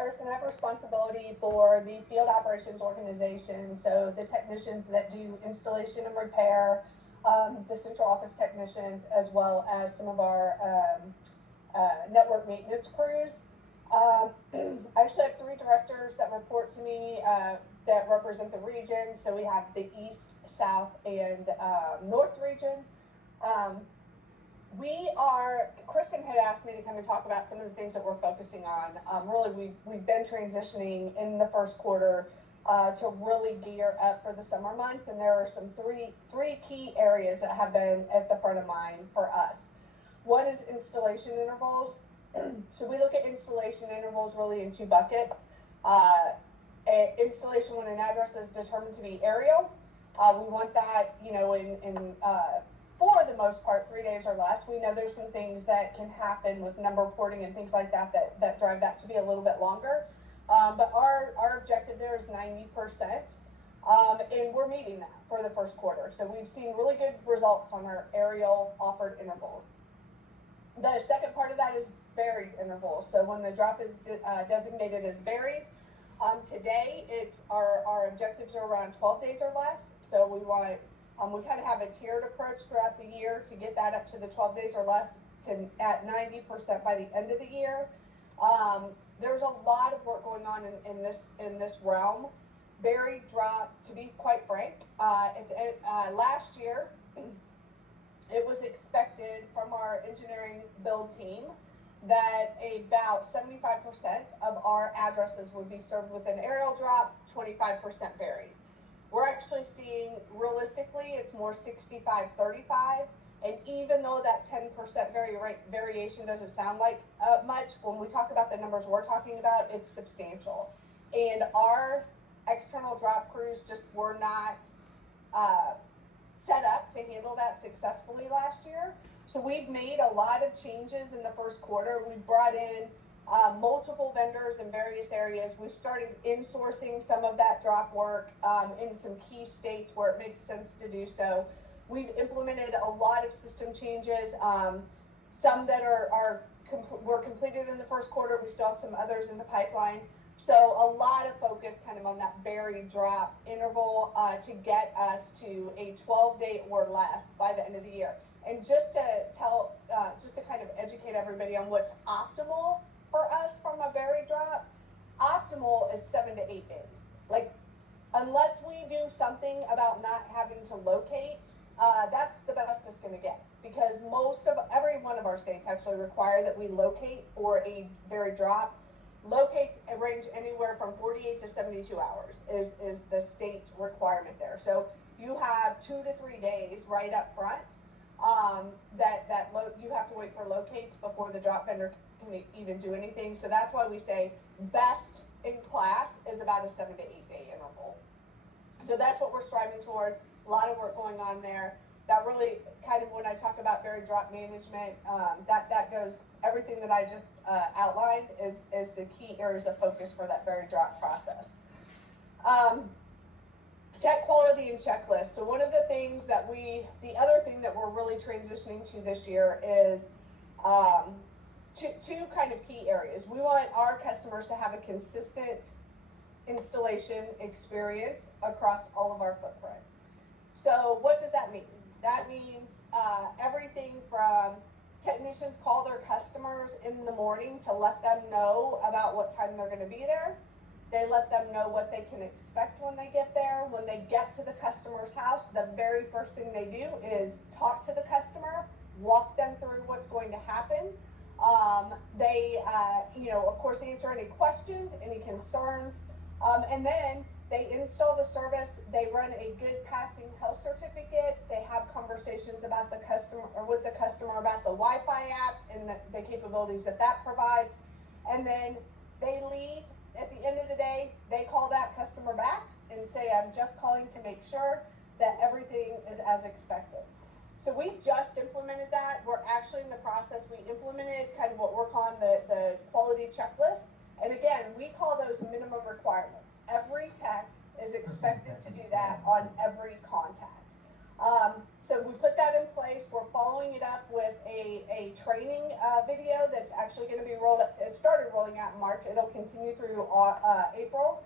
Harrison. I have responsibility for the field operations organization, so the technicians that do installation and repair, the central office technicians, as well as some of our network maintenance crews. I actually have three directors that report to me that represent the region. So we have the East, South, and North region. Um, Kristen had asked me to come and talk about some of the things that we're focusing on. Really, we've been transitioning in the first quarter to really gear up for the summer months, and there are three key areas that have been at the front of mind for us. One is installation intervals. So we look at installation intervals really in two buckets. Uh, Installation when an address is determined to be aerial. We want that, in for the most part, 3 days or less. We know there's some things that can happen with number porting and things like that drive that to be a little bit longer. But our objective there is 90%, and we're meeting that for the first quarter. So we've seen really good results on our aerial offered intervals. The second part of that is buried intervals. So when the drop is designated as buried, today it's our objectives are around 12 days or less. So we kind of have a tiered approach throughout the year to get that up to the 12 days or less to at 90% by the end of the year. There's a lot of work going on in this realm. Buried drop, to be quite frank, last year it was expected from our engineering build team that about 75% of our addresses would be served with an aerial drop, 25% buried. We're actually seeing, realistically, it's more 65-35. And even though that 10% variation doesn't sound like much, when we talk about the numbers we're talking about, it's substantial. And our external drop crews just were not set up to handle that successfully last year. So we've made a lot of changes in the first quarter. We've brought in multiple vendors in various areas. We've started insourcing some of that drop work in some key states where it makes sense to do so. We've implemented a lot of system changes, some that were completed in the first quarter. We still have some others in the pipeline. So a lot of focus kind of on that buried drop interval to get us to a 12-day or less by the end of the year. And just to kind of educate everybody on what's optimal for us from a buried drop, optimal is 7 to 8 days. Like, unless we do something about not having to locate, that's the best it's going to get, because every one of our states actually require that we locate for a buried drop. Locates range anywhere from 48 to 72 hours is the state requirement there. So you have 2 to 3 days right up front you have to wait for locates before the drop vendor can even do anything. So that's why we say best in class is about a 7 to 8 day interval. So that's what we're striving toward. A lot of work going on there. That really kind of, when I talk about buried drop management, that goes, everything that I just outlined is the key areas of focus for that buried drop process. Tech quality and checklist. So one of the things the other thing that we're really transitioning to this year is two kind of key areas. We want our customers to have a consistent installation experience across all of our footprint. So what does that mean? That means everything from technicians call their customers in the morning to let them know about what time they're going to be there. They let them know what they can expect when they get there. When they get to the customer's house, the very first thing they do is talk to the customer, walk them through what's going to happen. They, of course, answer any questions, any concerns, and then they install the service. They run a good passing health certificate. They have conversations about the customer or with the customer about the Wi-Fi app and the capabilities that provides. And then they leave. At the end of the day, they call that customer back and say, I'm just calling to make sure that everything is as expected. So we just implemented that. We're actually in the process. We implemented kind of what we're calling the quality checklist. And again, we call those minimum requirements. Every tech is expected to do that on every contact. So we put that in place. We're following it up with a training video that's actually going to be rolled up. It started rolling out in March. It'll continue through April.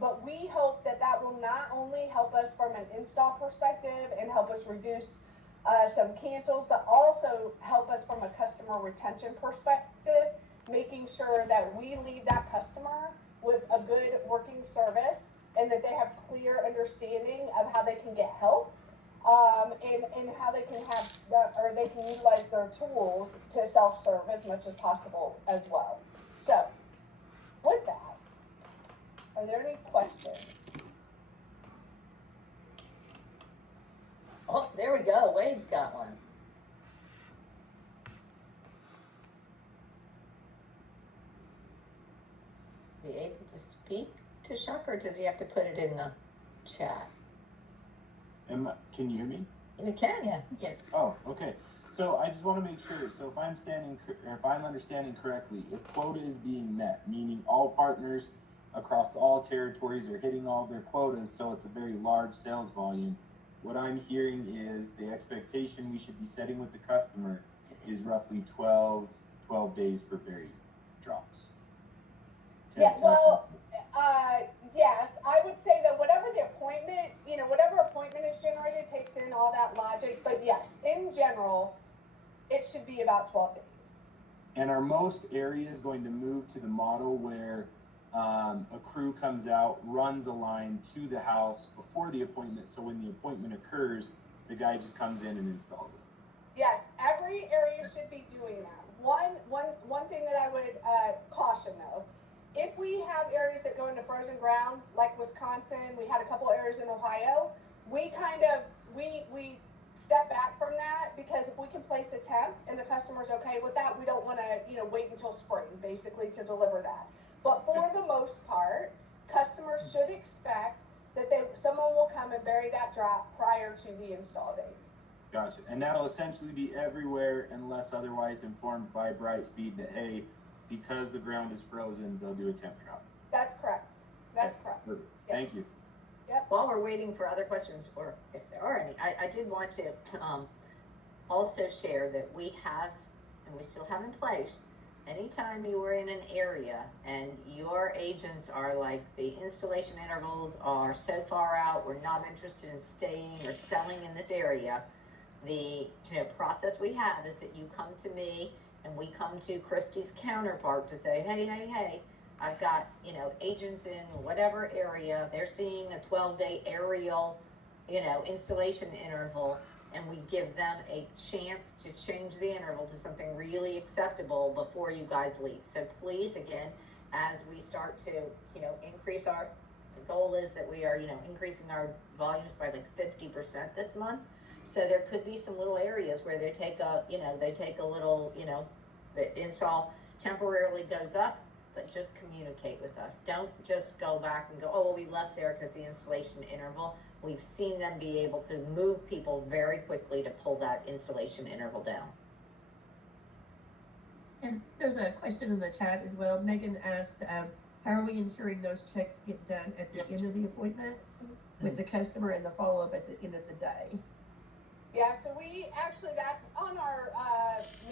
But we hope that that will not only help us from an install perspective and help us reduce some cancels, but also help us from a customer retention perspective, making sure that we leave that customer with a good working service and that they have clear understanding of how they can get help, and how they can have or they can utilize their tools to self-serve as much as possible as well. So with that, are there any questions? Oh, there we go. Wade's got one. Is he able to speak to Chuck, or does he have to put it in the chat? Can you hear me? You can, yeah. Yes. Oh, okay. So I just want to make sure. So if I'm understanding correctly, if quota is being met, meaning all partners across all territories are hitting all their quotas, so it's a very large sales volume. What I'm hearing is the expectation we should be setting with the customer is roughly 12 days for berry drops. Yeah, well, yes, I would say that whatever the appointment, whatever appointment is generated takes in all that logic, but yes, in general, it should be about 12 days. And are most areas going to move to the model where a crew comes out, runs a line to the house before the appointment, so when the appointment occurs, the guy just comes in and installs it? Yes, every area should be doing that. One thing that I would caution though, if we have areas that go into frozen ground, like Wisconsin, we had a couple areas in Ohio, we step back from that, because if we can place a temp and the customer's okay with that, we don't want to, wait until spring, basically, to deliver that. But for the most part, customers should expect that someone will come and bury that drop prior to the install date. Gotcha. And that'll essentially be everywhere unless otherwise informed by Brightspeed that, hey, because the ground is frozen, they'll do a temp drop. That's correct. That's correct. Perfect. Yep. Thank you. Yep. While we're waiting for other questions, or if there are any, I did want to also share that we have, and we still have in place, anytime you are in an area and your agents are like, the installation intervals are so far out, we're not interested in staying or selling in this area, the process we have is that you come to me and we come to Christy's counterpart to say, hey, I've got, agents in whatever area, they're seeing a 12-day aerial, installation interval, and we give them a chance to change the interval to something really acceptable before you guys leave. So please, again, as we start to, increase the goal is that we are, increasing our volumes by like 50% this month. So there could be some little areas where they take a little, the install temporarily goes up, but just communicate with us. Don't just go back and go, oh, well, we left there because the installation interval. We've seen them be able to move people very quickly to pull that installation interval down. And there's a question in the chat as well. Megan asked, how are we ensuring those checks get done at the end of the appointment with the customer and the follow-up at the end of the day? Yeah, so that's on our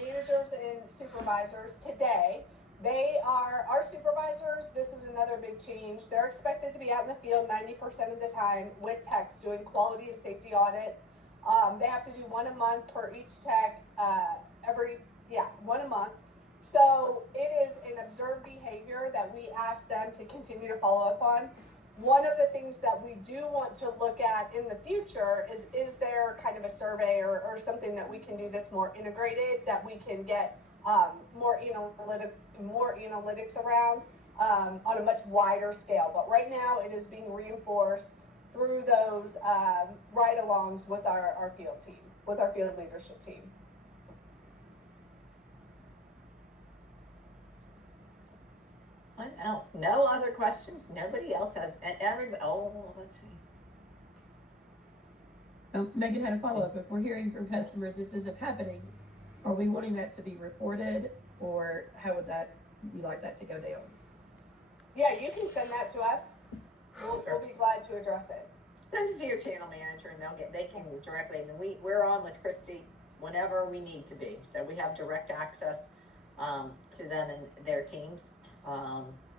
managers and supervisors today. They are our supervisors. This is another big change. They're expected to be out in the field 90% of the time with techs doing quality and safety audits. They have to do one a month for each tech, one a month. So it is an observed behavior that we ask them to continue to follow up on. One of the things that we do want to look at in the future is there kind of a survey or something that we can do that's more integrated, that we can get more analytics around on a much wider scale. But right now it is being reinforced through those ride-alongs with our field team, with our field leadership team. What else? No other questions? Nobody else has, and everybody, let's see. Oh, Megan had a follow-up. If we're hearing from customers this isn't happening, are we wanting that to be reported, or how would you like that to go down? Yeah, you can send that to us. We'll be glad to address it. Send it to your channel manager and they can directly, and we're on with Christy whenever we need to be. So we have direct access to them and their teams.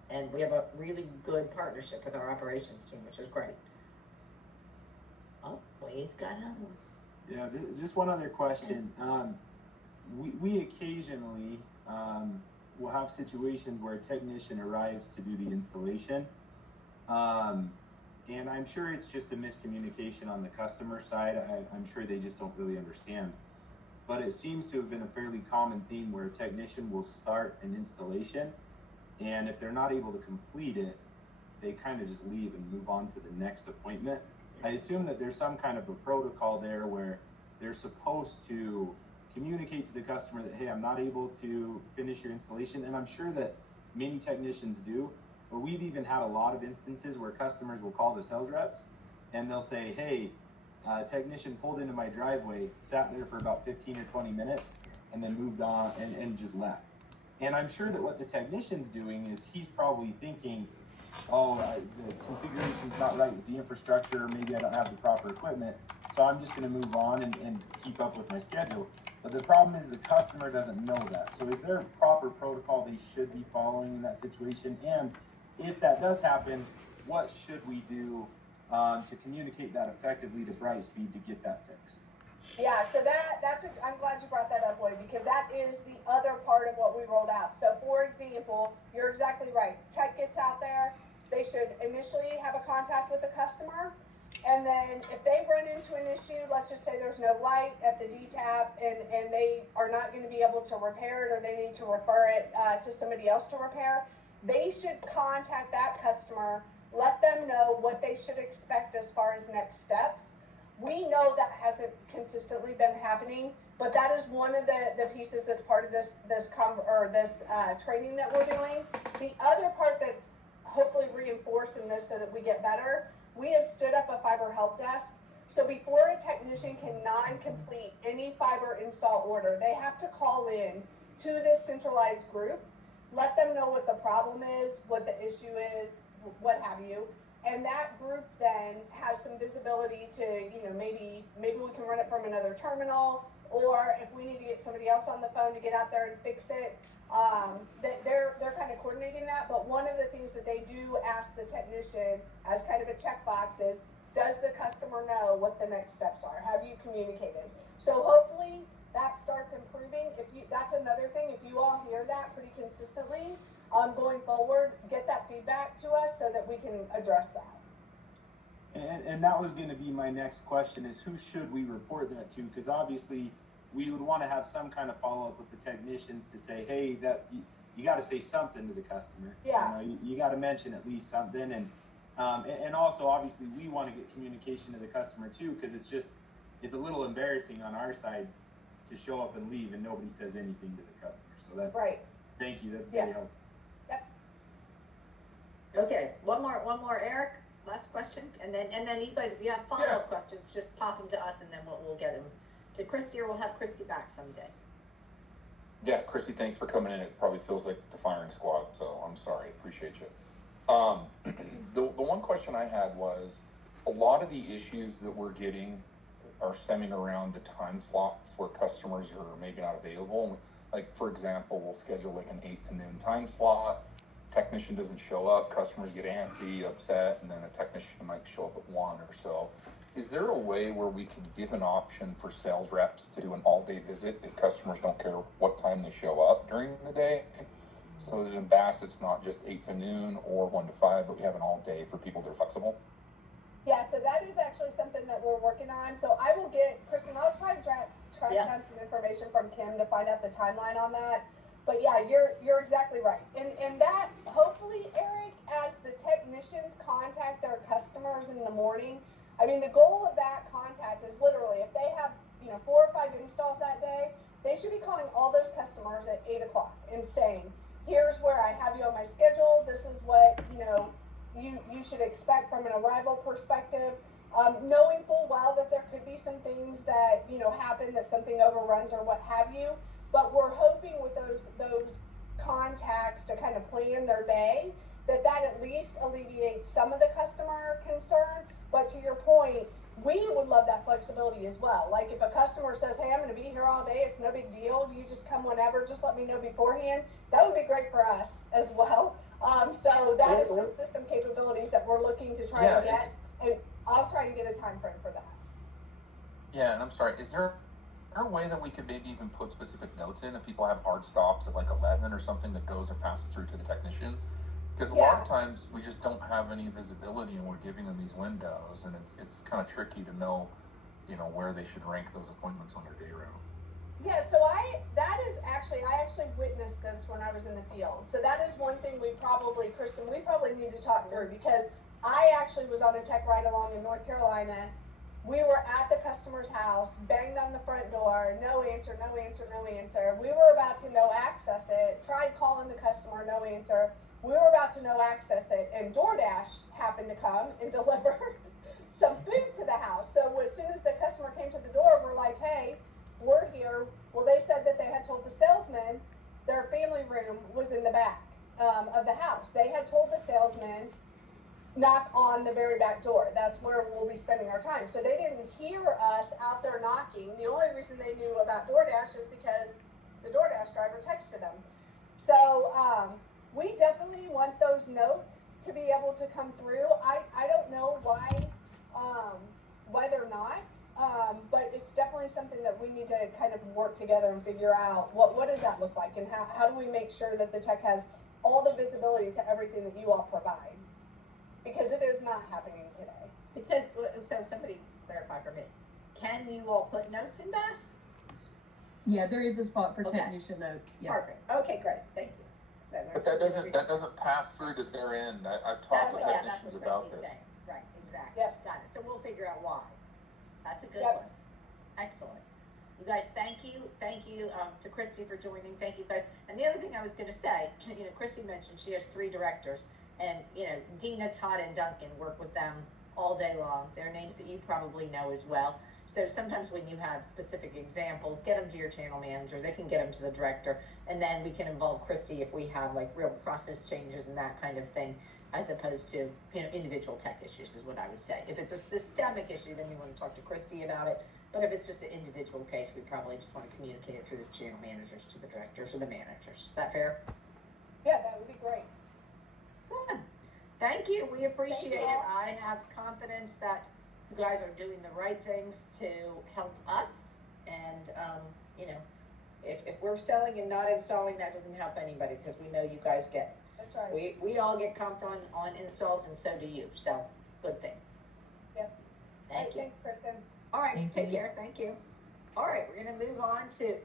And we have a really good partnership with our operations team, which is great. Oh, Wade's got another one. Yeah, just one other question. We occasionally will have situations where a technician arrives to do the installation. And I'm sure it's just a miscommunication on the customer side. I'm sure they just don't really understand. But it seems to have been a fairly common theme where a technician will start an installation, and if they're not able to complete it, they kind of just leave and move on to the next appointment. I assume that there's some kind of a protocol there where they're supposed to communicate to the customer that, hey, I'm not able to finish your installation, and I'm sure that many technicians do. But we've even had a lot of instances where customers will call the sales reps and they'll say, hey, technician pulled into my driveway, sat there for about 15 or 20 minutes, and then moved on and just left. And I'm sure that what the technician's doing is he's probably thinking, oh, the configuration's not right with the infrastructure, maybe I don't have the proper equipment, so I'm just going to move on and keep up with my schedule. But the problem is the customer doesn't know that. So is there a proper protocol they should be following in that situation? And if that does happen, what should we do to communicate that effectively to Brightspeed to get that fixed? Yeah, so I'm glad you brought that up, Lloyd, because that is the other part of what we rolled out. So for example, you're exactly right. Tech gets out there, they should initially have a contact with the customer, and then if they run into an issue, let's just say there's no light at the DTAP and they are not going to be able to repair it, or they need to refer it to somebody else to repair, they should contact that customer, let them know what they should expect as far as next steps. We know that hasn't consistently been happening, but that is one of the pieces that's part of this training that we're doing. The other part that's hopefully reinforcing this so that we get better, we have stood up a fiber help desk. So before a technician can non-complete any fiber install order, they have to call in to this centralized group, let them know what the problem is, what the issue is, what have you. And that group then has some visibility to, maybe we can run it from another terminal, or if we need to get somebody else on the phone to get out there and fix it, they're kind of coordinating that. But one of the things that they do ask the technician as kind of a checkbox is, does the customer know what the next steps are? Have you communicated? So hopefully that starts improving. That's another thing, if you all hear that pretty consistently, going forward, get that feedback to us so that we can address that. And that was going to be my next question, is who should we report that to? Because obviously we would want to have some kind of follow-up with the technicians to say, hey, that you got to say something to the customer. Yeah. You got to mention at least something. And also, obviously, we want to get communication to the customer too, because it's a little embarrassing on our side to show up and leave and nobody says anything to the customer. So that's right. Thank you. That's very helpful. Yep. Okay, one more, Eric. Last question, and then you guys, if you have follow-up questions, just pop them to us, and then we'll get them to Christy, or we'll have Christy back someday. Yeah, Christy, thanks for coming in. It probably feels like the firing squad, so I'm sorry. Appreciate you. The one question I had was, a lot of the issues that we're getting are stemming around the time slots where customers are maybe not available. Like, for example, we'll schedule like an 8 to noon time slot. Technician doesn't show up, customers get antsy, upset, and then a technician might show up at 1 or so. Is there a way where we could give an option for sales reps to do an all-day visit if customers don't care what time they show up during the day? So that in Bass, it's not just 8 to noon or 1 to 5, but we have an all-day for people that are flexible? Yeah, so that is actually something that we're working on. So I will get, Kristen, I'll try to find some information from Kim to find out the timeline on that. But yeah, you're exactly right. And that, hopefully, Eric, as the technicians contact their customers in the morning, I mean, the goal of that contact is literally, if they have, 4 or 5 installs that day, they should be calling all those customers at 8 o'clock and saying, here's where I have you on my schedule. This is what, you should expect from an arrival perspective. Knowing full well that there could be some things that, happen, that something overruns or what have you. But we're hoping with those contacts to kind of plan their day, that at least alleviates some of the customer concern. But to your point, we would love that flexibility as well. Like if a customer says, hey, I'm gonna be here all day, it's no big deal, you just come whenever, just let me know beforehand, that would be great for us as well. So that is some system capabilities that we're looking to try Yeah, and get, and I'll try and get a time frame for that. Yeah, and I'm sorry, is there a way that we could maybe even put specific notes in if people have hard stops at like 11 or something that goes and passes through to the technician? Because a lot of times we just don't have any visibility and we're giving them these windows and it's kind of tricky to know, where they should rank those appointments on their day route. Yeah, so I actually witnessed this when I was in the field. So that is one thing Kristen, we probably need to talk through, because I actually was on a tech ride along in North Carolina. We were at the customer's house, banged on the front door, no answer, no answer, no answer. We were about to no access it, tried calling the customer, no answer. We were about to no access it, and DoorDash happened to come and deliver some food to the house. So as soon as the customer came to the door, we're like, hey, we're here. Well, they said that they had told the salesman their family room was in the back of the house. They had told the salesman, knock on the very back door. That's where we'll be spending our time. So they didn't hear us out there knocking. The only reason they knew about DoorDash is because the DoorDash driver texted them. So we definitely want those notes to be able to come through. I don't know why they're not, but it's definitely something that we need to kind of work together and figure out what does that look like, and how do we make sure that the tech has all the visibility to everything that you all provide, because it is not happening today. Because, so somebody clarify for me, can you all put notes in BAS? Yeah, there is a spot for Okay. technician notes, yeah. Perfect, okay, great, thank you. But that doesn't pass through to their end. I've talked with technicians about this. Saying. Right, exactly, Yep. got it, so we'll figure out why. That's a good Yep. one, excellent. You guys, thank you to Christy for joining, thank you guys. And the other thing I was gonna say, Christy mentioned she has 3 directors, and, Dina, Todd, and Duncan work with them all day long. They're names that you probably know as well. So sometimes when you have specific examples, get them to your channel manager, they can get them to the director, and then we can involve Christy if we have like real process changes and that kind of thing, as opposed to, individual tech issues is what I would say. If it's a systemic issue, then you want to talk to Christy about it. But if it's just an individual case, we probably just want to communicate it through the channel managers to the directors or the managers. Is that fair? Yeah, that would be great. Good. Thank you. We appreciate Thank you it. all. I have confidence that you guys are doing the right things to help us. And, if we're selling and not installing, that doesn't help anybody, because we know you guys get, That's right. we all get comped on installs, and so do you. So, good thing. Yep. Thank you. Thanks, Kristen. All right, Thank take you. care. Thank you. All right, we're going to move on to